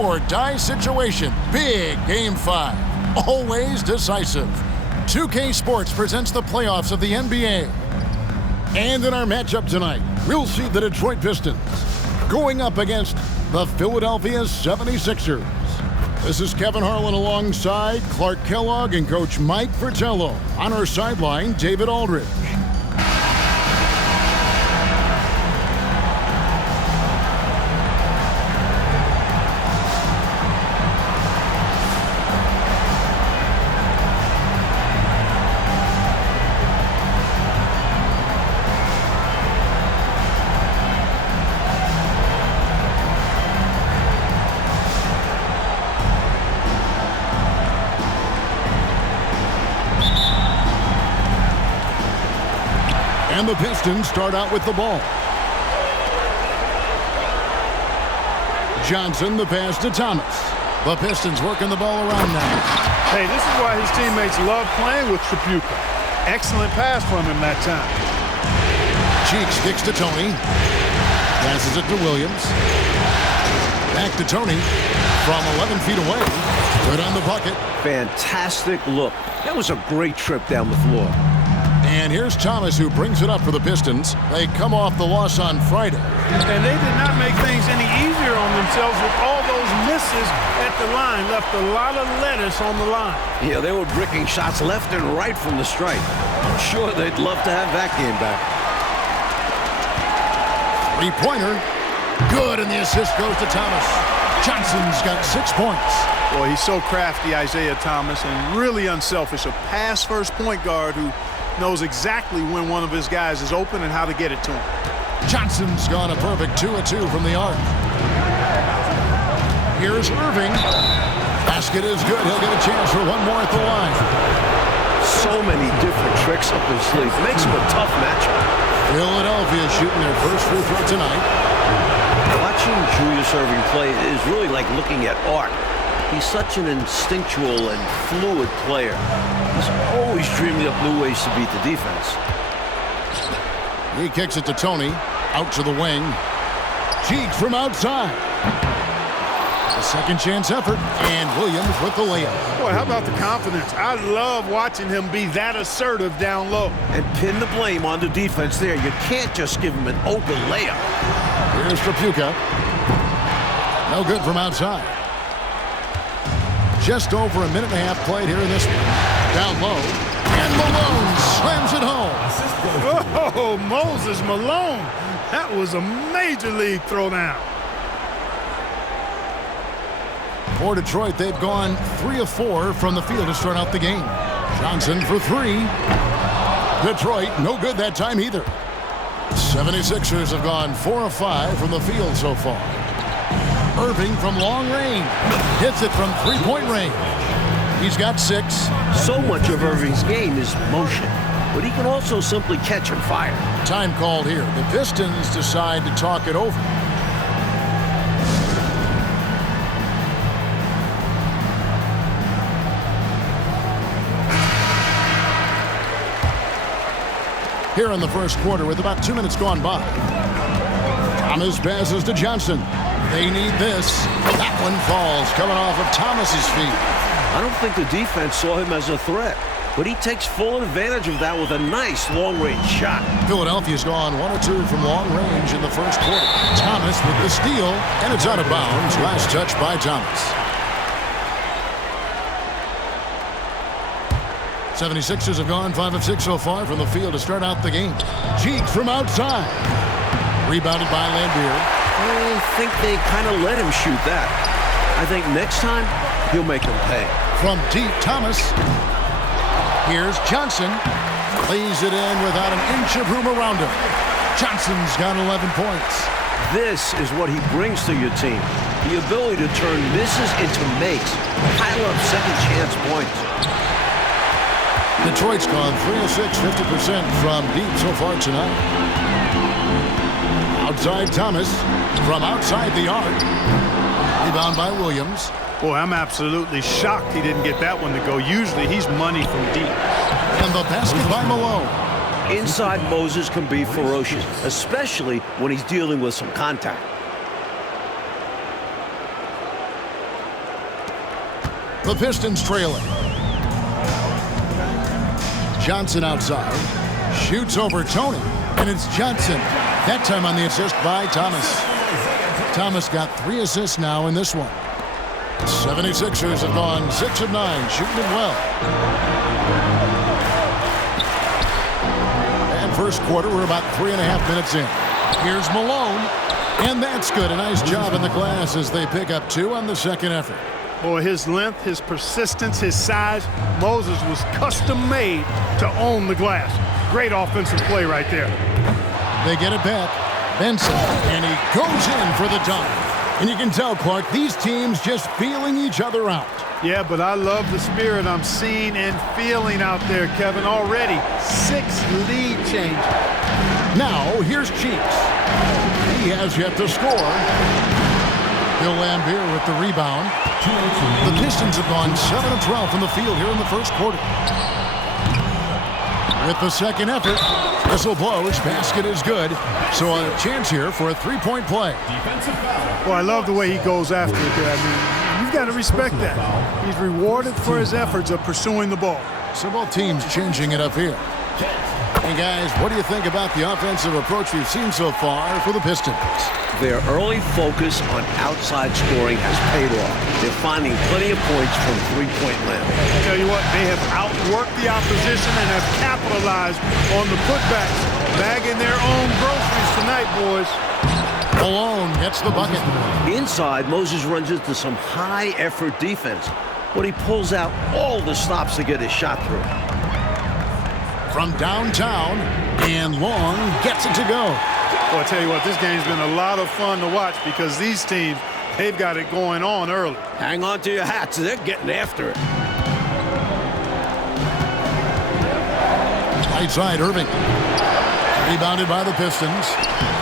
do-or-die situation. Big Game 5. Always decisive. 2K Sports presents the playoffs of the NBA. And in our matchup tonight, we'll see the Detroit Pistons going up against the Philadelphia 76ers. This is Kevin Harlan alongside Clark Kellogg and Coach Mike Fratello. On our sideline, David Aldridge. And the Pistons start out with the ball. Johnson, the pass to Thomas. The Pistons working the ball around now. Hey, this is why his teammates love playing with Tripucka. Excellent pass from him that time. Cheeks kicks to Tony. Passes it to Williams. Back to Tony from 11 feet away. Good on the bucket. Fantastic look. That was a great trip down the floor. And here's Thomas, who brings it up for the Pistons. They come off the loss on Friday. And they did not make things any easier on themselves with all those misses at the line. Left a lot of lettuce on the line. Yeah, they were bricking shots left and right from the stripe. I'm sure they'd love to have that game back. Three-pointer. Good, and the assist goes to Thomas. Johnson's got 6 points. Boy, he's so crafty, Isaiah Thomas, and really unselfish. A pass-first point guard who knows exactly when one of his guys is open and how to get it to him. Johnson's gone a perfect 2 of 2 from the arc. Here's Irving. Basket is good. He'll get a chance for one more at the line. So many different tricks up his sleeve. Makes him a tough matchup. Philadelphia shooting their first free throw tonight. Watching Julius Irving play is really like looking at art. He's such an instinctual and fluid player. He's always dreaming up new ways to beat the defense. He kicks it to Tony. Out to the wing. Cheeks from outside. A second chance effort. And Williams with the layup. Boy, how about the confidence? I love watching him be that assertive down low. And pin the blame on the defense there. You can't just give him an open layup. Here's Tripucka. No good from outside. Just over a minute and a half played here in this one. Down low. And Malone slams it home. Oh, Moses Malone. That was a major league throwdown. For Detroit, they've gone 3 of 4 from the field to start out the game. Johnson for 3. Detroit, no good that time either. 76ers have gone 4 of 5 from the field so far. Irving from long range. Hits it from three-point range. He's got 6. So much of Irving's game is motion, but he can also simply catch and fire. Time called here. The Pistons decide to talk it over. Here in the first quarter with about 2 minutes gone by. Thomas passes to Johnson. They need this. That one falls, coming off of Thomas's feet. I don't think the defense saw him as a threat, but he takes full advantage of that with a nice long-range shot. Philadelphia's gone 1 or 2 from long range in the first quarter. Thomas with the steal, and it's out of bounds. Last touch by Thomas. 76ers have gone 5 of 6 so far from the field to start out the game. Cheeks from outside. Rebounded by Lambier. I think they kind of let him shoot that. I think next time, he'll make them pay. From deep, Thomas. Here's Johnson. Lays it in without an inch of room around him. Johnson's got 11 points. This is what he brings to your team. The ability to turn misses into makes. Pile up second chance points. Detroit's gone 3 of 6, 50% from deep so far tonight. Outside Thomas. From outside the arc. Rebound by Williams. Boy, I'm absolutely shocked he didn't get that one to go. Usually he's money from deep. And the basket by Malone. Inside Moses can be ferocious, especially when he's dealing with some contact. The Pistons trailing. Johnson outside. Shoots over Tony. And it's Johnson. That time on the assist by Thomas. Thomas got 3 assists now in this one. 76ers have gone 6 of 9, shooting it well. And first quarter, we're about 3.5 minutes in. Here's Malone. And that's good. A nice job in the glass as they pick up 2 on the second effort. Boy, his length, his persistence, his size. Moses was custom made to own the glass. Great offensive play right there. They get it back. Benson, and he goes in for the dunk. And you can tell, Clark, these teams just feeling each other out. Yeah, but I love the spirit I'm seeing and feeling out there, Kevin. Already 6 lead changes. Now, here's Cheeks. He has yet to score. Bill Lambier with the rebound. The Pistons have gone 7 of 12 from the field here in the first quarter. With the second effort, whistle blows, basket is good. So a chance here for a 3-point play. Well, I love the way he goes after it there. I mean, you've got to respect that. He's rewarded for his efforts of pursuing the ball. So both teams changing it up here. Hey guys, what do you think about the offensive approach we've seen so far for the Pistons? Their early focus on outside scoring has paid off. They're finding plenty of points from three-point land. I tell you what, they have outworked the opposition and have capitalized on the putbacks, bagging their own groceries tonight, boys. Malone gets the bucket. Inside, Moses runs into some high-effort defense, but he pulls out all the stops to get his shot through. From downtown, and Long gets it to go. Well, I tell you what, this game's been a lot of fun to watch because these teams, they've got it going on early. Hang on to your hats. They're getting after it. Right side, Irving. Rebounded by the Pistons.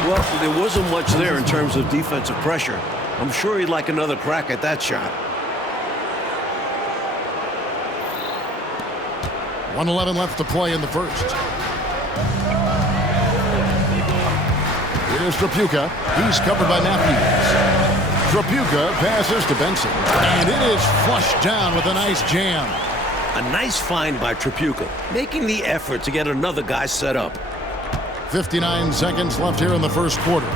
Well, there wasn't much there in terms of defensive pressure. I'm sure he'd like another crack at that shot. 1:11 left to play in the first. Here's Trapuka. He's covered by Matthews. Trapuka passes to Benson. And it is flushed down with a nice jam. A nice find by Trapuka, making the effort to get another guy set up. 59 seconds left here in the first quarter.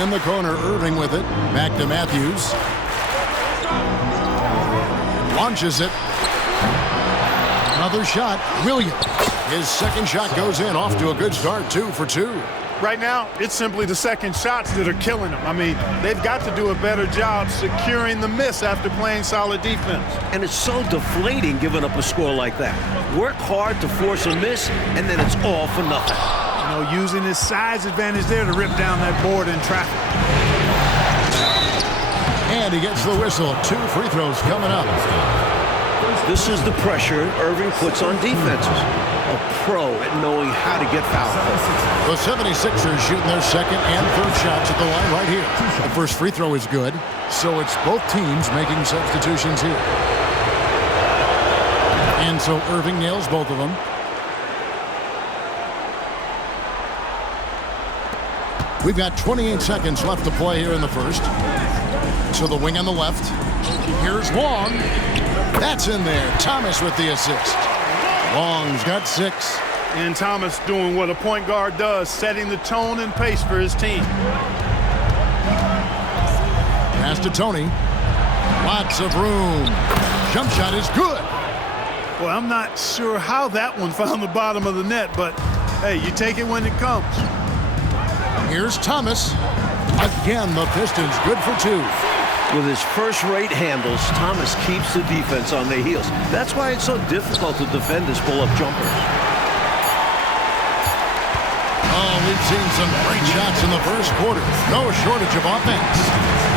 In the corner, Irving with it. Back to Matthews. Launches it. Another shot. Williams. His second shot goes in. Off to a good start. 2 for 2. Right now, it's simply the second shots that are killing them. I mean, they've got to do a better job securing the miss after playing solid defense. And it's so deflating giving up a score like that. Work hard to force a miss, and then it's all for nothing. You know, using his size advantage there to rip down that board in traffic. And he gets the whistle. 2 free throws coming up. This is the pressure Irving puts on defenses. A pro at knowing how to get fouled. The 76ers shooting their second and third shots at the line right here. The first free throw is good, so it's both teams making substitutions here. And so Irving nails both of them. We've got 28 seconds left to play here in the first. So the wing on the left. Here's Long. That's in there. Thomas with the assist. Long's got 6. And Thomas doing what a point guard does, setting the tone and pace for his team. Pass to Tony. Lots of room. Jump shot is good. Well, I'm not sure how that one found the bottom of the net, but hey, you take it when it comes. Here's Thomas. Again, the Pistons good for 2. With his first-rate handles, Thomas keeps the defense on their heels. That's why it's so difficult to defend his pull-up jumpers. Oh, we've seen some great shots in the first quarter. No shortage of offense.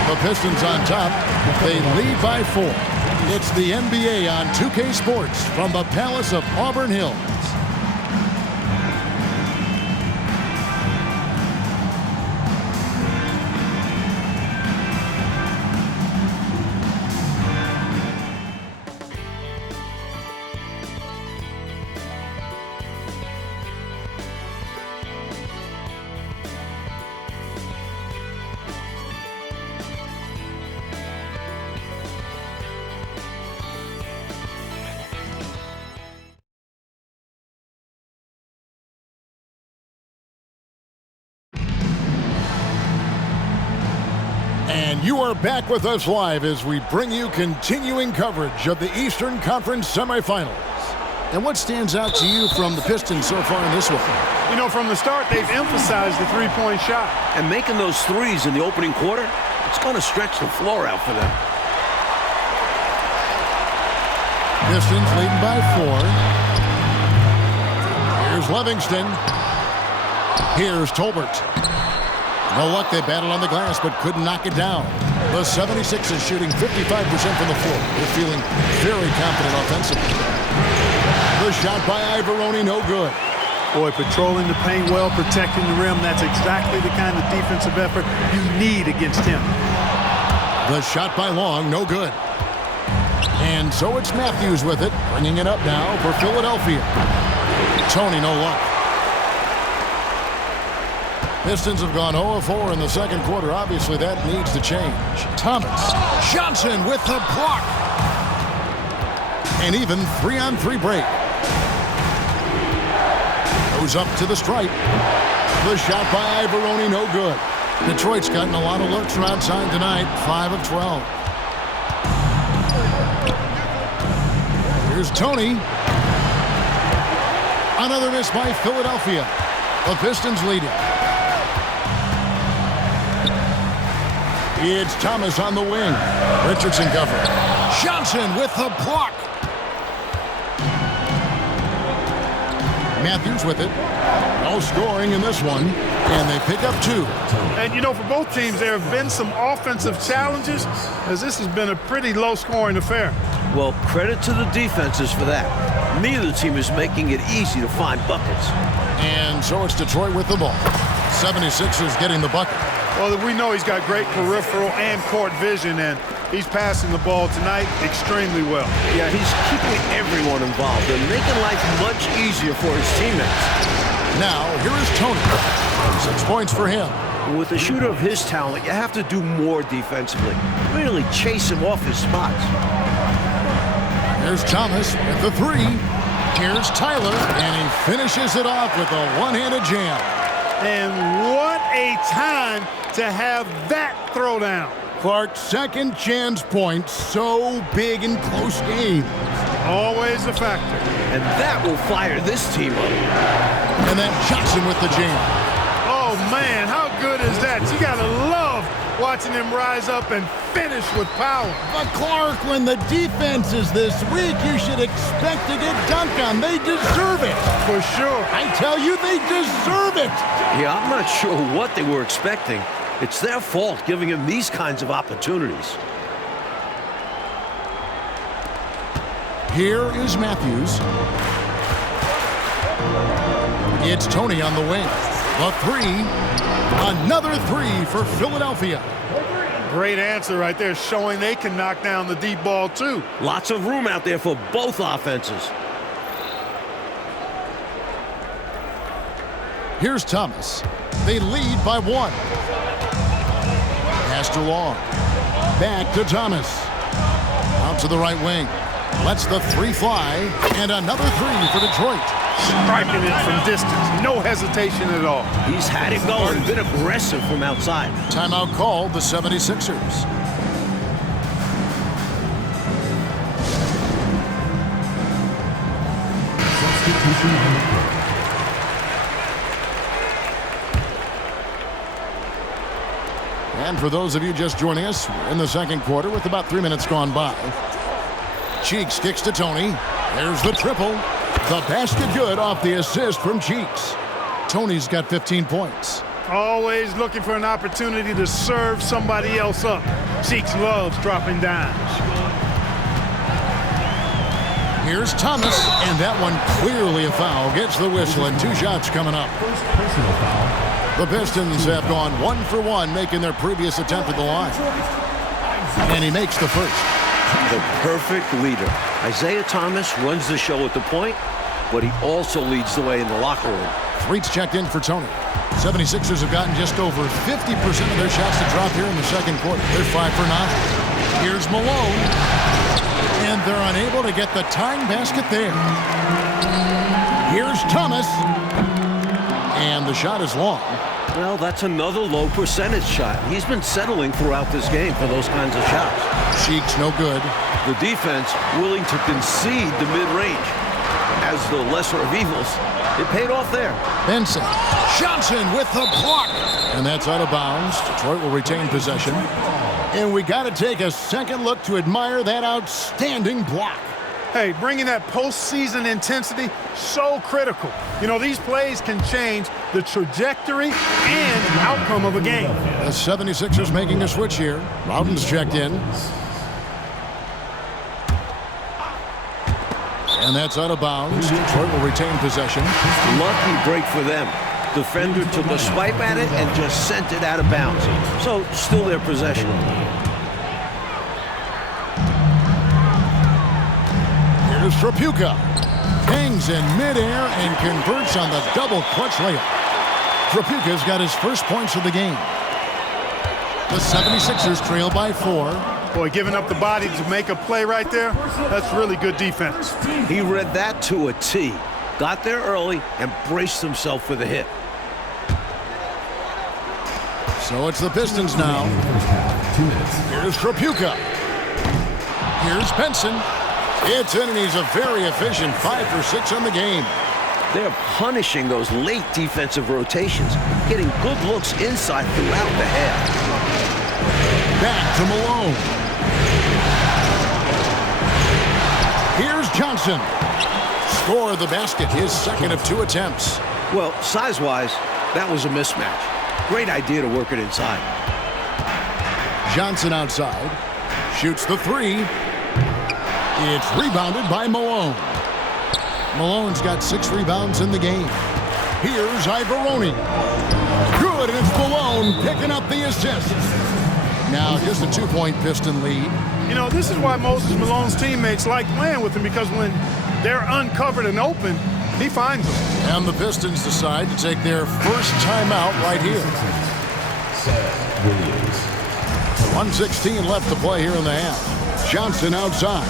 The Pistons on top. They lead by 4. It's the NBA on 2K Sports from the Palace of Auburn Hills. You are back with us live as we bring you continuing coverage of the Eastern Conference semifinals. And what stands out to you from the Pistons so far in this one? You know, from the start, they've emphasized the three-point shot. And making those threes in the opening quarter, it's going to stretch the floor out for them. Pistons leading by 4. Here's Livingston. Here's Tolbert. No luck, they battled on the glass, but couldn't knock it down. The 76ers shooting 55% from the floor. They're feeling very confident offensively. The shot by Ivoroni, no good. Boy, patrolling the paint well, protecting the rim. That's exactly the kind of defensive effort you need against him. The shot by Long, no good. And so it's Matthews with it, bringing it up now for Philadelphia. Tony, no luck. Pistons have gone 0-4 in the second quarter. Obviously, that needs to change. Thomas. Johnson with the block. And even 3-on-3 break. Goes up to the stripe. The shot by Ivoroni, no good. Detroit's gotten a lot of looks from outside tonight. 5 of 12. Here's Tony. Another miss by Philadelphia. The Pistons leading. It's Thomas on the wing. Richardson covering. Johnson with the block. Matthews with it. No scoring in this one. And they pick up 2. And, you know, for both teams, there have been some offensive challenges, as this has been a pretty low-scoring affair. Well, credit to the defenses for that. Neither team is making it easy to find buckets. And so it's Detroit with the ball. 76ers getting the bucket. Well, we know he's got great peripheral and court vision, and he's passing the ball tonight extremely well. Yeah, he's keeping everyone involved and making life much easier for his teammates. Now, here is Tony. 6 points for him. With a shooter of his talent, you have to do more defensively. Really chase him off his spots. Here's Thomas with the 3. Here's Tyler, and he finishes it off with a one-handed jam. And what a time to have that throwdown. Clark's second chance point, so big in close games. Always a factor. And that will fire this team up. And then Johnson with the jam. Oh, man, how good is that? You got to love watching him rise up and finish with power. But Clark, when the defense is this weak, you should expect to get dunked on. They deserve it. For sure. I tell you, they deserve it. Yeah, I'm not sure what they were expecting. It's their fault giving him these kinds of opportunities. Here is Matthews. It's Tony on the wing. The 3. Another 3 for Philadelphia. Great answer right there, showing they can knock down the deep ball, too. Lots of room out there for both offenses. Here's Thomas. They lead by 1. Pass to Long. Back to Thomas. Out to the right wing. Lets the 3 fly. And another 3 for Detroit. Striking it from distance. No hesitation at all. He's had it going, been aggressive from outside. Timeout called the 76ers. And for those of you just joining us, we're in the second quarter with about 3 minutes gone by. Cheeks kicks to Tony. There's the triple. The basket good off the assist from Cheeks. Tony's got 15 points. Always looking for an opportunity to serve somebody else up. Cheeks loves dropping dimes. Here's Thomas, and that one clearly a foul. Gets the whistle, and 2 shots coming up. The Pistons have gone 1 for 1, making their previous attempt at the line. And he makes the first. The perfect leader. Isaiah Thomas runs the show at the point, but he also leads the way in the locker room. Threets checked in for Tony. 76ers have gotten just over 50% of their shots to drop here in the second quarter. They're 5 for 9. Here's Malone. And they're unable to get the tying basket there. Here's Thomas. And the shot is long. Well, that's another low percentage shot. He's been settling throughout this game for those kinds of shots. Cheeks no good. The defense willing to concede the mid-range as the lesser of evils. It paid off there. Benson. Johnson with the block. And that's out of bounds. Detroit will retain possession. And we got to take a second look to admire that outstanding block. Hey, bringing that postseason intensity, so critical. You know, these plays can change the trajectory and outcome of a game. The 76ers making a switch here. Rowden's checked in. And that's out of bounds. Detroit will retain possession. Lucky break for them. Defender took a swipe at it and just sent it out of bounds. So, still their possession. Here's Trapuka. Hangs in midair and converts on the double clutch layup. Trapuka's got his first points of the game. The 76ers trail by 4. Boy, giving up the body to make a play right there, that's really good defense. He read that to a T. Got there early and braced himself for the hit. So it's the Pistons now. Here's Trapuka. Here's Benson. It's in, and he's a very efficient 5 for 6 on the game. They're punishing those late defensive rotations, getting good looks inside throughout the half. Back to Malone. Here's Johnson. Score of the basket, his second of 2 attempts. Well, size-wise, that was a mismatch. Great idea to work it inside. Johnson outside. Shoots the 3. It's rebounded by Malone. Malone's got 6 rebounds in the game. Here's Ivoroni. Good, and it's Malone picking up the assist. Now just a 2-point Piston lead. You know, this is why most of Malone's teammates like playing with him, because when they're uncovered and open, he finds them. And the Pistons decide to take their first timeout right here. 1:16 left to play here in the half. Johnson outside.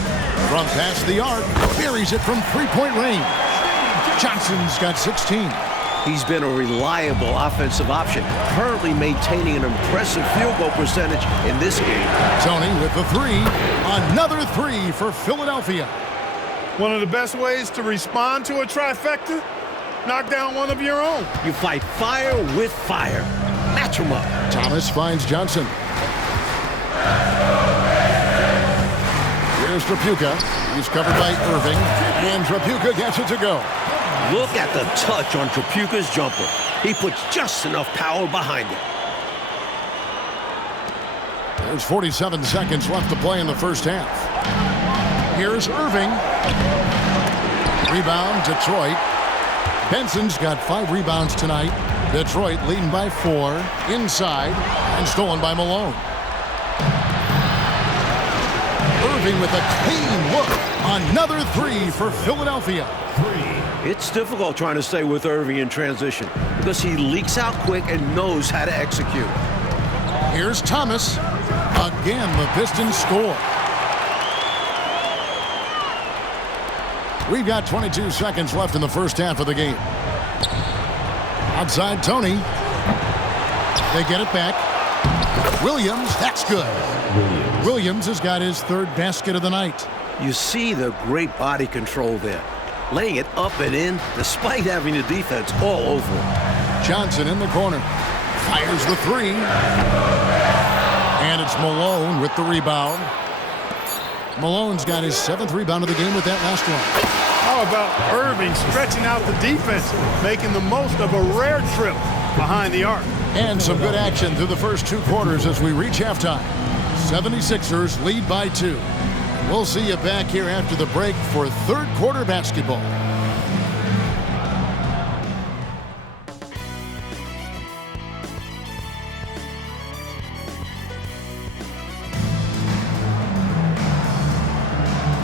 From past the arc, buries it from 3-point range. Johnson's got 16. He's been a reliable offensive option, currently maintaining an impressive field goal percentage in this game. Tony with the 3. Another 3 for Philadelphia. One of the best ways to respond to a trifecta, knock down one of your own. You fight fire with fire. Match him up. Thomas finds Johnson. Here's Trapuka. He's covered by Irving. And Trapuka gets it to go. Look at the touch on Trapuka's jumper. He puts just enough power behind it. There's 47 seconds left to play in the first half. Here's Irving. Rebound, Detroit. Benson's got 5 rebounds tonight. Detroit leading by 4. Inside. And stolen by Malone. Irving with a clean look. Another 3 for Philadelphia. It's difficult trying to stay with Irving in transition because he leaks out quick and knows how to execute. Here's Thomas. Again, the Pistons score. We've got 22 seconds left in the first half of the game. Outside Tony. They get it back. Williams, that's good. Williams has got his 3rd basket of the night. You see the great body control there. Laying it up and in despite having the defense all over him. Johnson in the corner. Fires the 3. And it's Malone with the rebound. Malone's got his 7th rebound of the game with that last one. How about Irving stretching out the defense, making the most of a rare trip behind the arc. And some good action through the first 2 quarters as we reach halftime. 76ers lead by 2. We'll see you back here after the break for 3rd quarter basketball.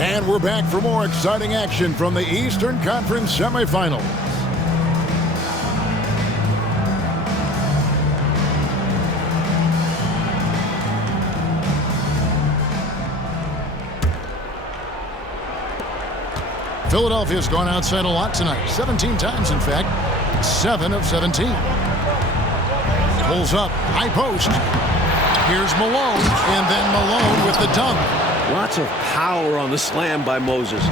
And we're back for more exciting action from the Eastern Conference semifinals. Philadelphia's gone outside a lot tonight. 17 times, in fact. 7 of 17. Pulls up, high post. Here's Malone, and then Malone with the dunk. Lots of power on the slam by Moses.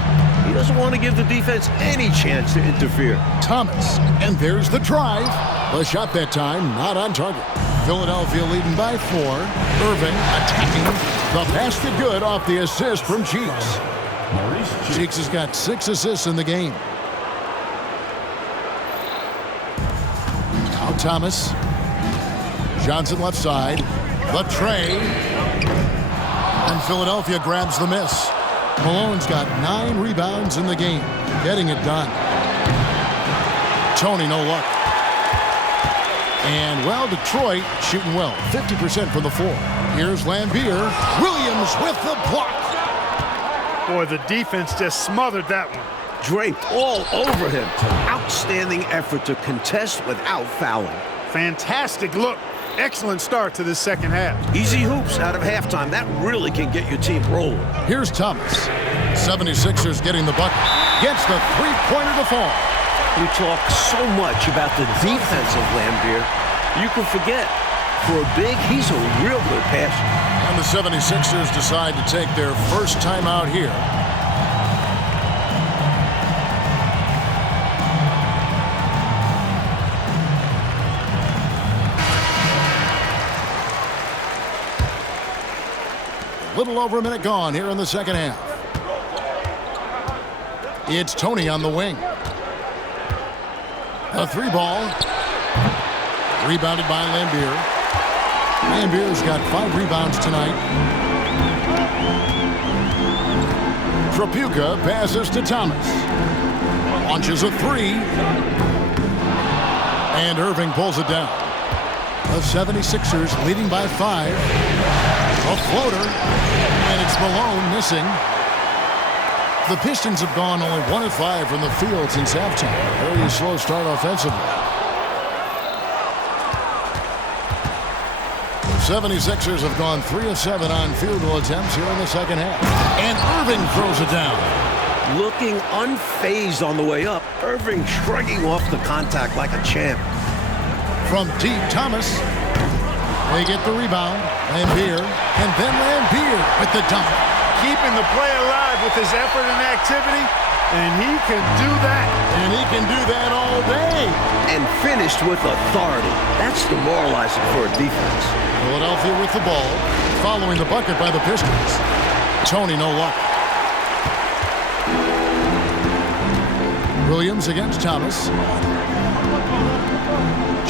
He doesn't want to give the defense any chance to interfere. Thomas, and there's the drive. The shot that time, not on target. Philadelphia leading by 4. Irving attacking. The basket good off the assist from Cheeks. Cheeks has got 6 assists in the game. Now Thomas. Johnson left side. The tray. And Philadelphia grabs the miss. Malone's got 9 rebounds in the game. Getting it done. Tony, no luck. And, well, Detroit shooting well. 50% from the floor. Here's Lambeer. Williams with the block. Boy, the defense just smothered that one. Draped all over him. Outstanding effort to contest without fouling. Fantastic look. Excellent start to this second half. Easy hoops out of halftime. That really can get your team rolling. Here's Thomas. 76ers getting the bucket. Gets the three-pointer to fall. We talk so much about the defense of Lambeer. You can forget, for a big, he's a real good passer. And the 76ers decide to take their first time out here. A little over a minute gone here in the second half. It's Tony on the wing. A 3-ball. Rebounded by Lambeer. Lambier's got 5 rebounds tonight. Trapuka passes to Thomas. Launches a 3. And Irving pulls it down. The 76ers leading by 5. A floater. And it's Malone missing. The Pistons have gone only 1 of 5 from the field since halftime. Very slow start offensively. The 76ers have gone 3 of 7 on field goal attempts here in the second half. And Irving throws it down. Looking unfazed on the way up. Irving shrugging off the contact like a champ. From deep, Thomas. They get the rebound. Lambeer. And then Lambeer with the dunk. Keeping the play alive with his effort and activity, and he can do that. And he can do that all day. And finished with authority. That's demoralizing for a defense. Philadelphia with the ball, following the bucket by the Pistons. Tony, no luck. Williams against Thomas.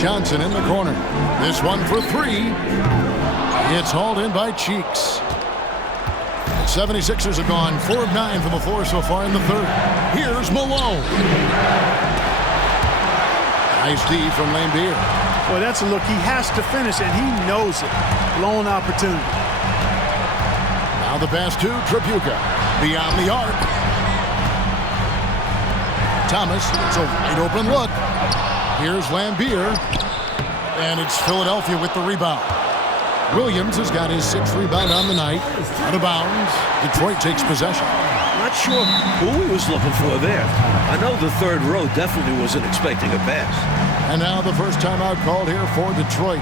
Johnson in the corner. This one for 3. It's hauled in by Cheeks. 76ers have gone 4 of 9 from the floor so far in the third. Here's Malone. Nice D from Lambeer. Boy, that's a look he has to finish, and he knows it. Blown opportunity. Now the pass to Trapuka. Beyond the arc. Thomas, it's a wide open look. Here's Lambeer. And it's Philadelphia with the rebound. Williams has got his 6th rebound on the night. Out of bounds. Detroit takes possession. Not sure who he was looking for there. I know the third row definitely wasn't expecting a pass. And now the first timeout called here for Detroit.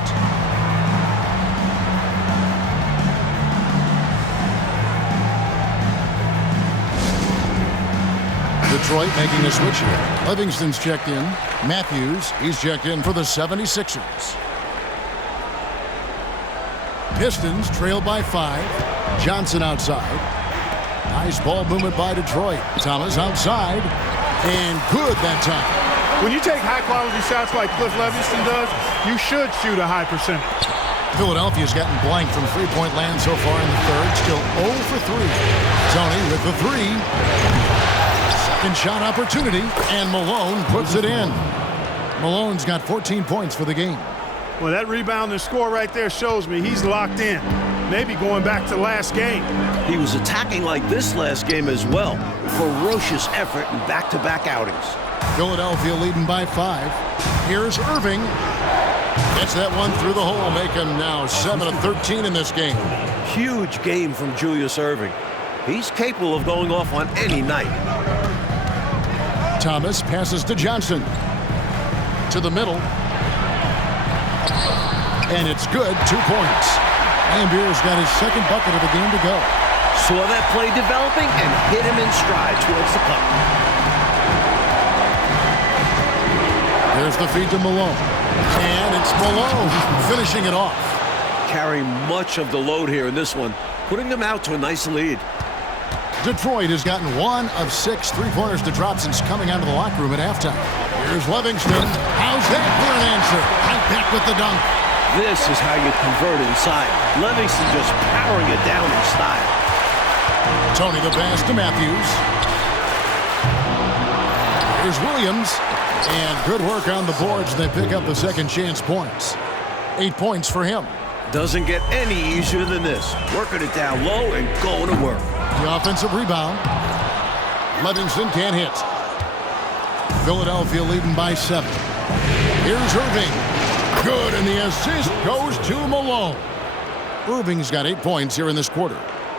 Detroit making a switch here. Livingston's checked in. Matthews, he's checked in for the 76ers. Pistons trail by 5. Johnson outside. Nice ball movement by Detroit. Thomas outside. And good that time. When you take high-quality shots like Cliff Livingston does, you should shoot a high percentage. Philadelphia's gotten blank from three-point land so far in the third. Still 0 for 3. Tony with the 3. Second shot opportunity. And Malone puts it in. Malone's got 14 points for the game. Well, that rebound and score right there shows me he's locked in. Maybe going back to last game. He was attacking like this last game as well. Ferocious effort in back-to-back outings. Philadelphia leading by 5. Here's Irving. Gets that one through the hole, make him now 7 of 13 in this game. Huge game from Julius Irving. He's capable of going off on any night. Thomas passes to Johnson. To the middle. And it's good, 2 points. Lambier's got his second bucket of the game to go. Saw that play developing and hit him in stride towards the cup. There's the feed to Malone. And it's Malone finishing it off. Carrying much of the load here in this one, putting them out to a nice lead. Detroit has gotten 1 of 6 three-pointers to drop since coming out of the locker room at halftime. Here's Livingston. How's that for an answer? Right back with the dunk. This is how you convert inside. Livingston just powering it down in style. Tony the pass to Matthews. Here's Williams. And good work on the boards. They pick up the second chance points. 8 points for him. Doesn't get any easier than this. Working it down low and going to work. The offensive rebound. Livingston can't hit. Philadelphia leading by 7. Here's Irving. Good, and the assist goes to Malone. Irving's got 8 points here in this quarter.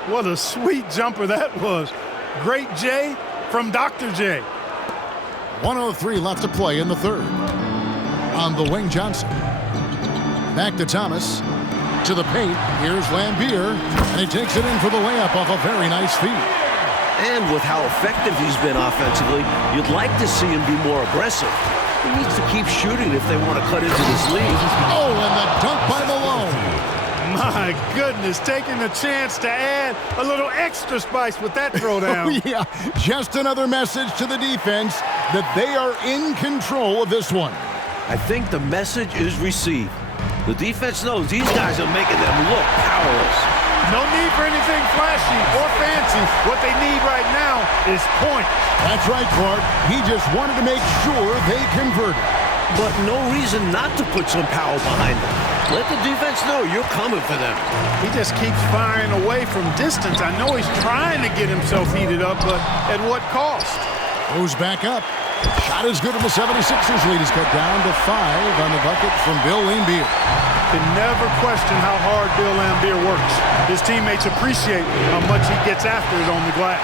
What a sweet jumper that was. Great J from Dr. J. 1:03 left to play in the third. On the wing, Johnson. Back to Thomas. To the paint. Here's Lambier. And he takes it in for the layup off a very nice feed. And with how effective he's been offensively, you'd like to see him be more aggressive. He needs to keep shooting if they want to cut into this lead. Oh, and the dunk by Malone. My goodness, taking the chance to add a little extra spice with that throwdown. Oh, yeah, just another message to the defense that they are in control of this one. I think the message is received. The defense knows these guys are making them look powerless. No need for anything flashy or fancy. What they need right now is points. That's right, Clark. He just wanted to make sure they converted. But no reason not to put some power behind them. Let the defense know you're coming for them. He just keeps firing away from distance. I know he's trying to get himself heated up, but at what cost? Goes back up. Shot is good, and the 76ers lead is cut down to 5 on the bucket from Bill Laimbeer. Can never question how hard Bill Laimbeer works. His teammates appreciate how much he gets after it on the glass.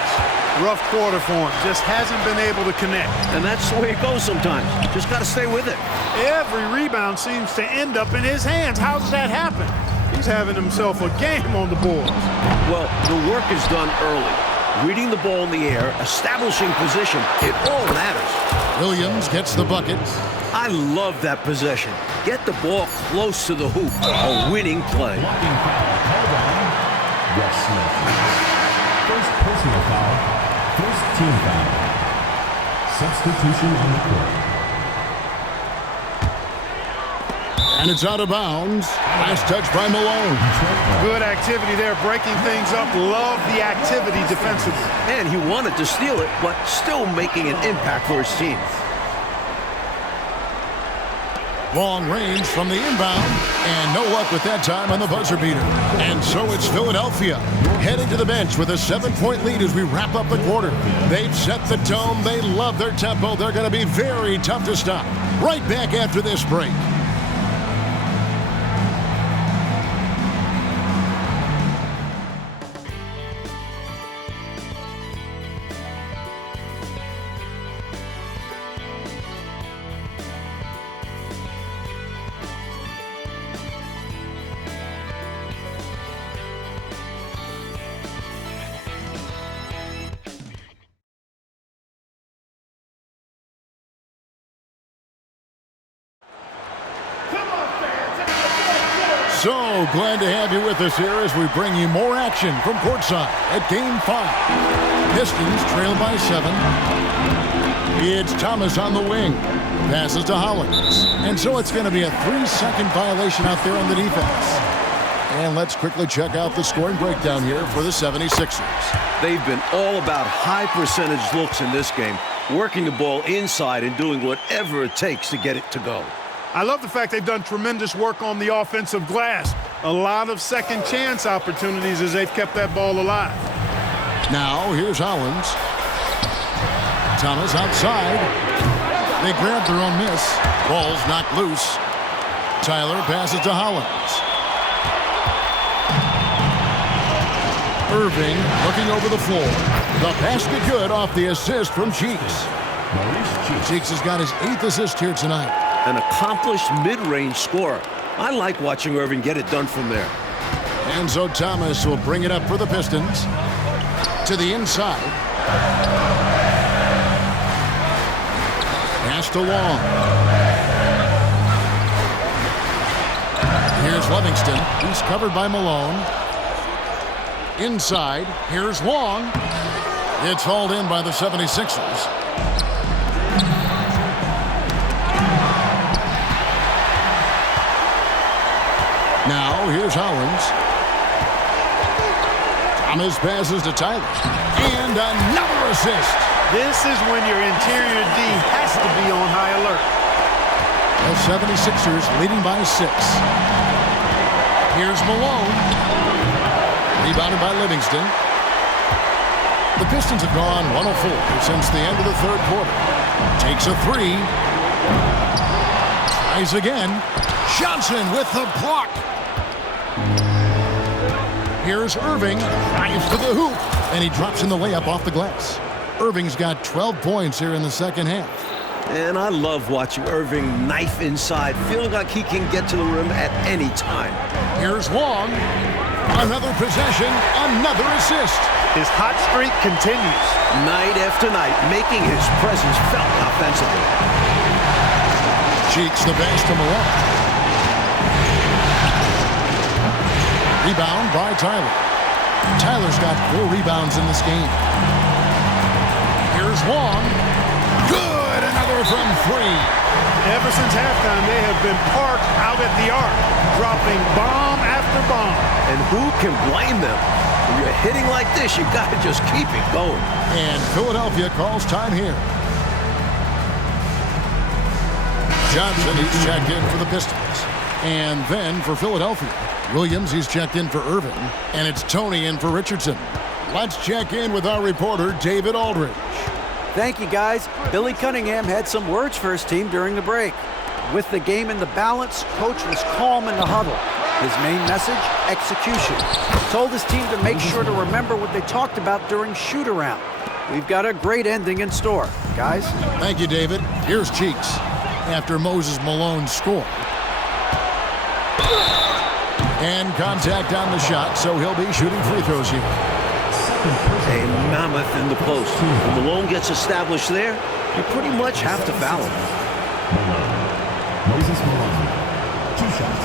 Rough quarter for him. Just hasn't been able to connect. And that's the way it goes sometimes. Just got to stay with it. Every rebound seems to end up in his hands. How does that happen? He's having himself a game on the boards. Well, the work is done early. Reading the ball in the air, establishing position, it all matters. Williams gets the bucket. I love that possession. Get the ball close to the hoop. A winning play. First personal foul. First team foul. Substitution on the court. And it's out of bounds. Nice touch by Malone. Good activity there, breaking things up. Love the activity defensively. And he wanted to steal it, but still making an impact for his team. Long range from the inbound. And no luck with that time on the buzzer beater. And so it's Philadelphia heading to the bench with a 7-point lead as we wrap up the quarter. They've set the tone. They love their tempo. They're going to be very tough to stop. Right back after this break. So glad to have you with us here as we bring you more action from courtside at Game 5. Pistons trail by 7. It's Thomas on the wing. Passes to Hollins. And so it's going to be a 3-second violation out there on the defense. And let's quickly check out the scoring breakdown here for the 76ers. They've been all about high percentage looks in this game, working the ball inside and doing whatever it takes to get it to go. I love the fact they've done tremendous work on the offensive glass. A lot of second chance opportunities as they've kept that ball alive. Now, here's Hollins. Thomas outside. They grab their own miss. Ball's knocked loose. Tyler passes to Hollins. Irving looking over the floor. The basket good off the assist from Cheeks. Cheeks has got his 8th assist here tonight. An accomplished mid-range scorer. I like watching Irving get it done from there. And so Thomas will bring it up for the Pistons. To the inside. Pass to Long. Here's Livingston. He's covered by Malone. Inside. Here's Long. It's hauled in by the 76ers. Now, here's Howlands. Thomas passes to Tyler. And another assist. This is when your interior D has to be on high alert. The 76ers leading by 6. Here's Malone. Rebounded by Livingston. The Pistons have gone 104 since the end of the third quarter. Takes a 3. Tries again. Johnson with the block. Here's Irving. Drives to the hoop. And he drops in the layup off the glass. Irving's got 12 points here in the second half. And I love watching Irving knife inside, feeling like he can get to the rim at any time. Here's Long. Another possession, another assist. His hot streak continues. Night after night, making his presence felt offensively. Cheeks the pass to Malone. Rebound by Tyler. Tyler's got 4 rebounds in this game. Here's Long. Good, another from 3. Ever since halftime, they have been parked out at the arc, dropping bomb after bomb. And who can blame them? When you're hitting like this, you got to just keep it going. And Philadelphia calls time here. Johnson, he's checked in for the Pistons. And then for Philadelphia, Williams, he's checked in for Irving. And it's Tony in for Richardson. Let's check in with our reporter, David Aldridge. Thank you, guys. Billy Cunningham had some words for his team during the break. With the game in the balance, Coach was calm in the huddle. His main message, execution. He told his team to make sure to remember what they talked about during shoot-around. We've got a great ending in store, guys. Thank you, David. Here's Cheeks after Moses Malone's score. And contact on the shot, so he'll be shooting free throws here. A mammoth in the post. When Malone gets established there, you pretty much have to foul him. Moses Malone, 2 shots.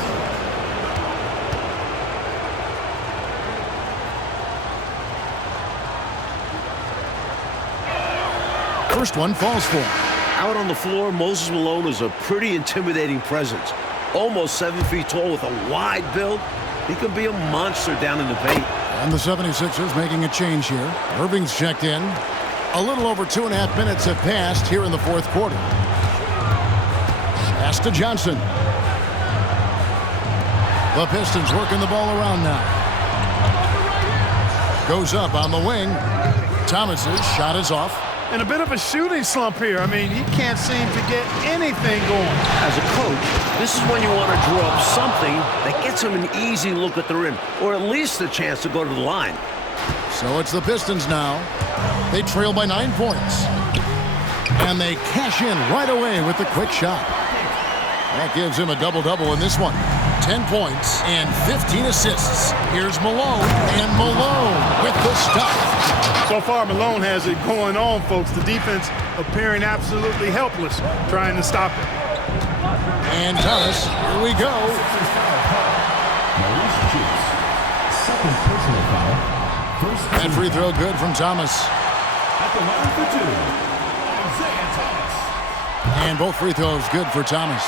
First one falls for him. Out on the floor, Moses Malone is a pretty intimidating presence. Almost 7 feet tall with a wide build. He could be a monster down in the paint. And the 76ers making a change here. Irving's checked in. A little over 2.5 minutes have passed here in the fourth quarter. Pass to Johnson. The Pistons working the ball around now. Goes up on the wing. Thomas's shot is off. And a bit of a shooting slump here. I mean, he can't seem to get anything going. As a coach, this is when you want to draw up something that gets him an easy look at the rim, or at least a chance to go to the line. So it's the Pistons now. They trail by 9 points. And they cash in right away with the quick shot. That gives him a double-double in this one. 10 points and 15 assists. Here's Malone, and Malone with the stop. So far, Malone has it going on, folks. The defense appearing absolutely helpless, trying to stop it. And Thomas, here we go. Maurice Cheeks, second personal foul. First That free throw good from Thomas. at the line for 2, Isaiah Thomas. And both free throws good for Thomas.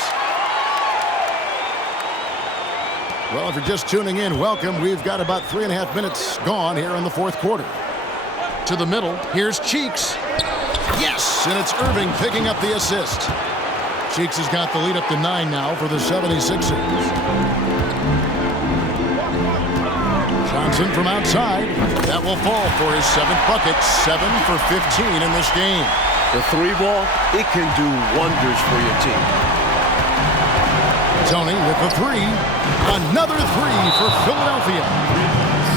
Well, if you're just tuning in, welcome. We've got about 3.5 minutes gone here in the fourth quarter. To the middle, here's Cheeks. Yes, and it's Irving picking up the assist. Cheeks has got the lead up to 9 now for the 76ers. Johnson from outside. That will fall for his 7th bucket. 7 for 15 in this game. The 3 ball, it can do wonders for your team. Tony with the 3. Another 3 for Philadelphia.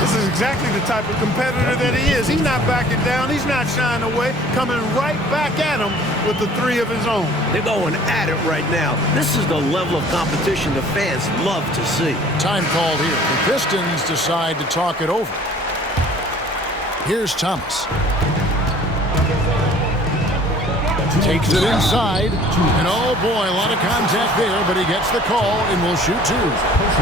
This is exactly the type of competitor that he is. He's not backing down. He's not shying away. Coming right back at him with the three of his own. They're going at it right now. This is the level of competition the fans love to see. Time called here. The Pistons decide to talk it over. Here's Thomas. Takes it inside, and oh boy, a lot of contact there, but he gets the call and will shoot two.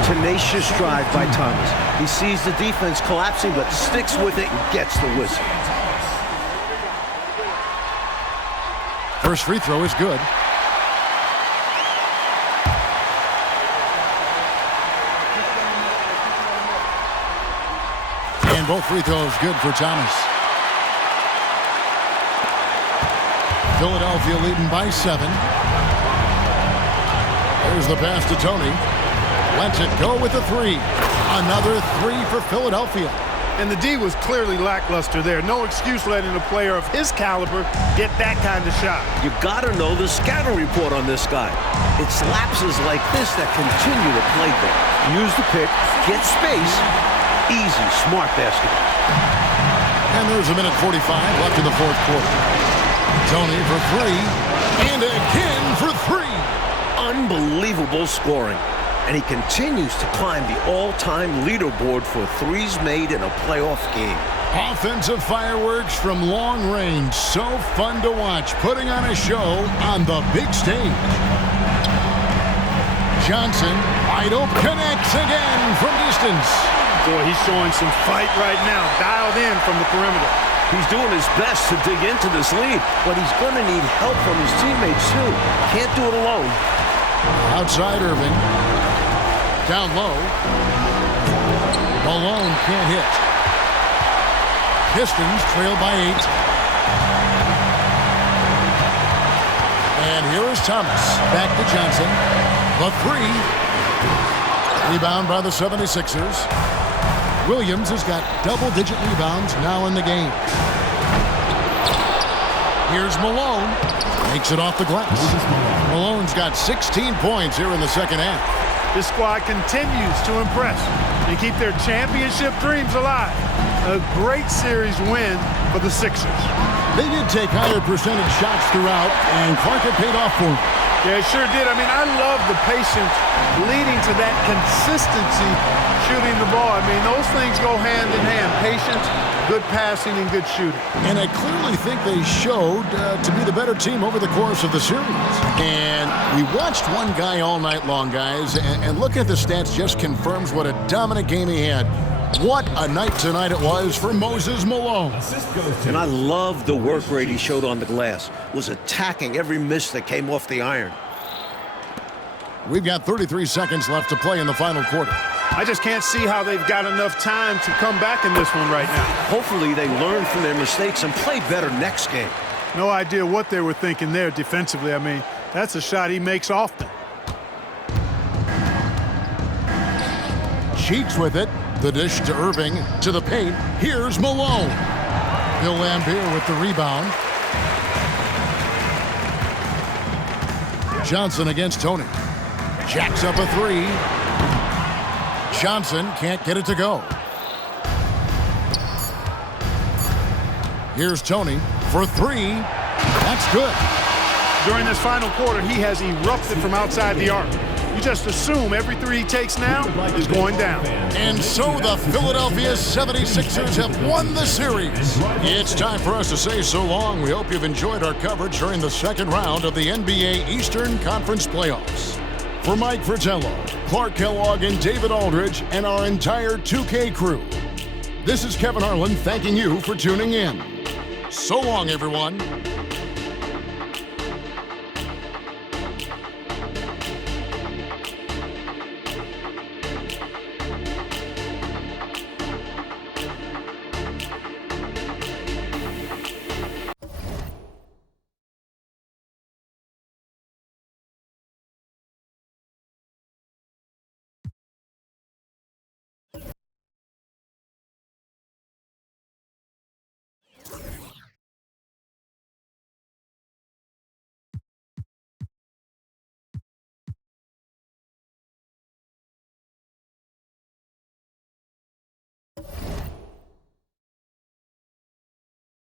Tenacious drive by Thomas. He sees the defense collapsing, but sticks with it and gets the whistle. First free throw is good. And both free throws good for Thomas. Philadelphia leading by 7. There's the pass to Tony. Lets it go with a 3. Another 3 for Philadelphia. And the D was clearly lackluster there. No excuse letting a player of his caliber get that kind of shot. You gotta know the scouting report on this guy. It's lapses like this that continue to plague them. Use the pick, get space, easy, smart basketball. And there's a minute 45 left in the fourth quarter. Tony for 3, and again for 3. Unbelievable scoring. And he continues to climb the all-time leaderboard for threes made in a playoff game. Offensive fireworks from long range. So fun to watch, putting on a show on the big stage. Johnson, wide open, connects again from distance. Boy, he's showing some fight right now, dialed in from the perimeter. He's doing his best to dig into this lead, but he's going to need help from his teammates, too. Can't do it alone. Outside Irving. Down low. Malone can't hit. Pistons trail by 8. And here is Thomas. Back to Johnson. The 3. Rebound by the 76ers. Williams has got double-digit rebounds now in the game. Here's Malone. Makes it off the glass. Malone's got 16 points here in the second half. This squad continues to impress and keep their championship dreams alive. A great series win for the Sixers. They did take higher percentage shots throughout, and Clark had paid off for them. Yeah, it sure did. I mean, I love the patience leading to that consistency shooting the ball. I mean, those things go hand in hand. Patience, good passing, and good shooting. And I clearly think they showed to be the better team over the course of the series. And we watched one guy all night long, guys, and looking at the stats just confirms what a dominant game he had. What a night tonight it was for Moses Malone. And I love the work rate he showed on the glass. Was attacking every miss that came off the iron. We've got 33 seconds left to play in the final quarter. I just can't see how they've got enough time to come back in this one right now. Hopefully they learn from their mistakes and play better next game. No idea what they were thinking there defensively. I mean, that's a shot he makes often. Cheeks with it. The dish to Irving, to the paint. Here's Malone. Bill Laimbeer with the rebound. Johnson against Tony. Jacks up a 3. Johnson can't get it to go. Here's Tony for 3. That's good. During this final quarter, he has erupted from outside the arc. You just assume every 3 he takes now is going down. And so the Philadelphia 76ers have won the series. It's time for us to say so long. We hope you've enjoyed our coverage during the second round of the NBA Eastern Conference Playoffs. For Mike Fratello, Clark Kellogg, and David Aldridge, and our entire 2K crew, this is Kevin Harlan thanking you for tuning in. So long, everyone.